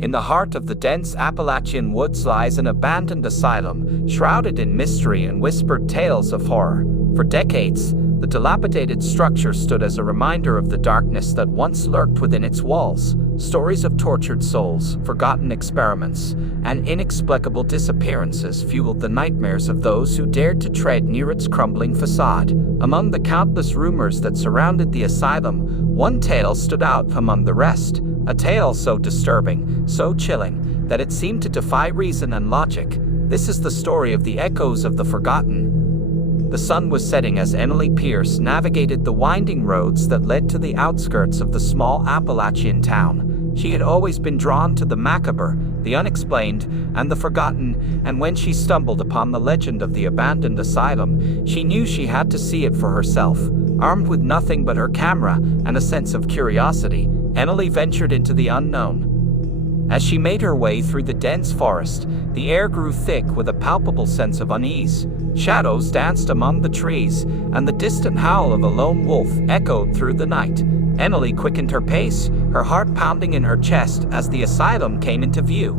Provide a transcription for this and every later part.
In the heart of the dense Appalachian woods lies an abandoned asylum, shrouded in mystery and whispered tales of horror. For decades, the dilapidated structure stood as a reminder of the darkness that once lurked within its walls. Stories of tortured souls, forgotten experiments, and inexplicable disappearances fueled the nightmares of those who dared to tread near its crumbling facade. Among the countless rumors that surrounded the asylum, one tale stood out among the rest. A tale so disturbing, so chilling, that it seemed to defy reason and logic. This is the story of the echoes of the forgotten. The sun was setting as Emily Pierce navigated the winding roads that led to the outskirts of the small Appalachian town. She had always been drawn to the macabre, the unexplained, and the forgotten, and when she stumbled upon the legend of the abandoned asylum, she knew she had to see it for herself. Armed with nothing but her camera and a sense of curiosity, Emily ventured into the unknown. As she made her way through the dense forest, the air grew thick with a palpable sense of unease. Shadows danced among the trees, and the distant howl of a lone wolf echoed through the night. Emily quickened her pace, her heart pounding in her chest as the asylum came into view.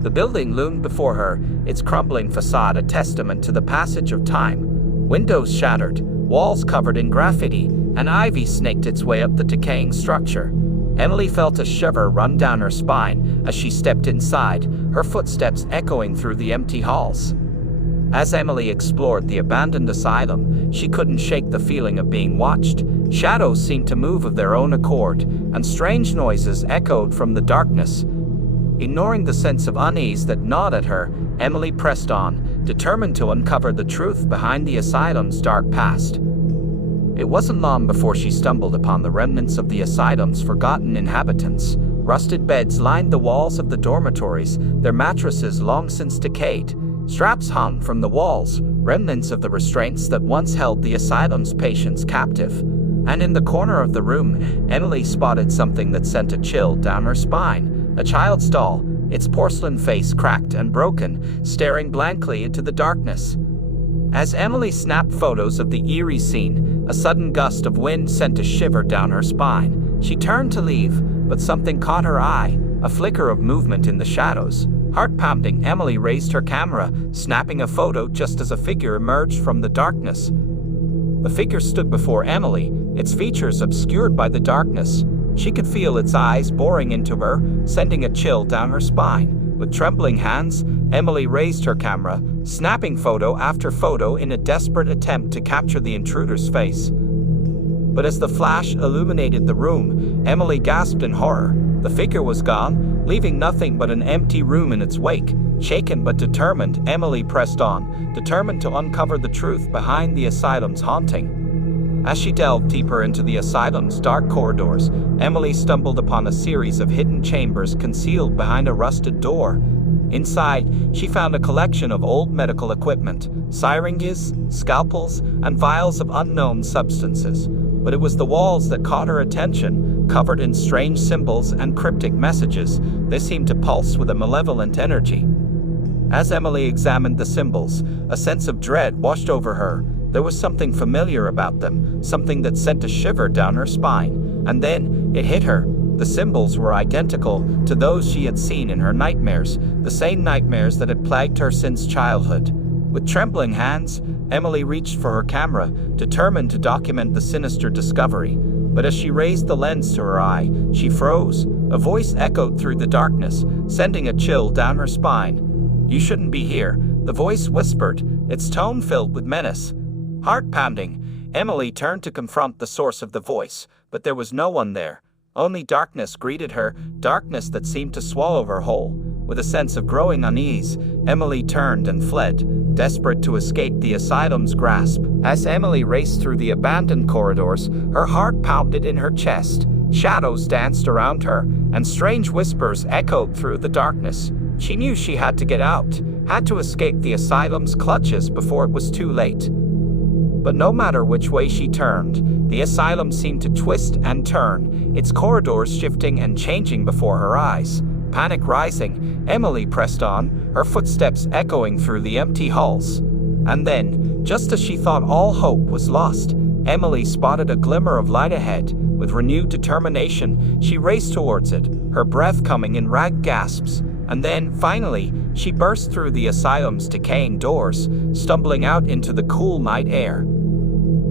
The building loomed before her, its crumbling facade a testament to the passage of time. Windows shattered, walls covered in graffiti, and ivy snaked its way up the decaying structure. Emily felt a shiver run down her spine as she stepped inside, her footsteps echoing through the empty halls. As Emily explored the abandoned asylum, she couldn't shake the feeling of being watched. Shadows seemed to move of their own accord, and strange noises echoed from the darkness. Ignoring the sense of unease that gnawed at her, Emily pressed on, determined to uncover the truth behind the asylum's dark past. It wasn't long before she stumbled upon the remnants of the asylum's forgotten inhabitants. Rusted beds lined the walls of the dormitories, their mattresses long since decayed. Straps hung from the walls, remnants of the restraints that once held the asylum's patients captive. And in the corner of the room, Emily spotted something that sent a chill down her spine. A child's doll, its porcelain face cracked and broken, staring blankly into the darkness. As Emily snapped photos of the eerie scene, a sudden gust of wind sent a shiver down her spine. She turned to leave, but something caught her eye, a flicker of movement in the shadows. Heart-pounding, Emily raised her camera, snapping a photo just as a figure emerged from the darkness. The figure stood before Emily, its features obscured by the darkness. She could feel its eyes boring into her, sending a chill down her spine. With trembling hands, Emily raised her camera, snapping photo after photo in a desperate attempt to capture the intruder's face. But as the flash illuminated the room, Emily gasped in horror. The figure was gone, leaving nothing but an empty room in its wake. Shaken but determined, Emily pressed on, determined to uncover the truth behind the asylum's haunting. As she delved deeper into the asylum's dark corridors, Emily stumbled upon a series of hidden chambers concealed behind a rusted door. Inside, she found a collection of old medical equipment, syringes, scalpels, and vials of unknown substances. But it was the walls that caught her attention, covered in strange symbols and cryptic messages. They seemed to pulse with a malevolent energy. As Emily examined the symbols, a sense of dread washed over her. There was something familiar about them, something that sent a shiver down her spine. And then it hit her. The symbols were identical to those she had seen in her nightmares, the same nightmares that had plagued her since childhood. With trembling hands, Emily reached for her camera, determined to document the sinister discovery. But as she raised the lens to her eye, she froze. A voice echoed through the darkness, sending a chill down her spine. "You shouldn't be here," the voice whispered, its tone filled with menace. Heart-pounding, Emily turned to confront the source of the voice, but there was no one there. Only darkness greeted her, darkness that seemed to swallow her whole. With a sense of growing unease, Emily turned and fled, desperate to escape the asylum's grasp. As Emily raced through the abandoned corridors, her heart pounded in her chest. Shadows danced around her, and strange whispers echoed through the darkness. She knew she had to get out, had to escape the asylum's clutches before it was too late. But no matter which way she turned, the asylum seemed to twist and turn, its corridors shifting and changing before her eyes. Panic rising, Emily pressed on, her footsteps echoing through the empty halls. And then, just as she thought all hope was lost, Emily spotted a glimmer of light ahead. With renewed determination, she raced towards it, her breath coming in ragged gasps. And then, finally, she burst through the asylum's decaying doors, stumbling out into the cool night air.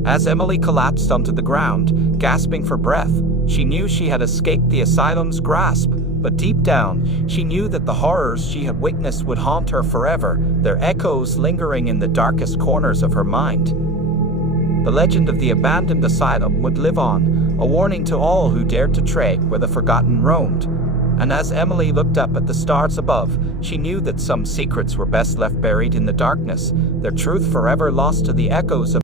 As Emily collapsed onto the ground, gasping for breath, she knew she had escaped the asylum's grasp. But deep down, she knew that the horrors she had witnessed would haunt her forever, their echoes lingering in the darkest corners of her mind. The legend of the abandoned asylum would live on, a warning to all who dared to tread where the forgotten roamed. And as Emily looked up at the stars above, she knew that some secrets were best left buried in the darkness, their truth forever lost to the echoes of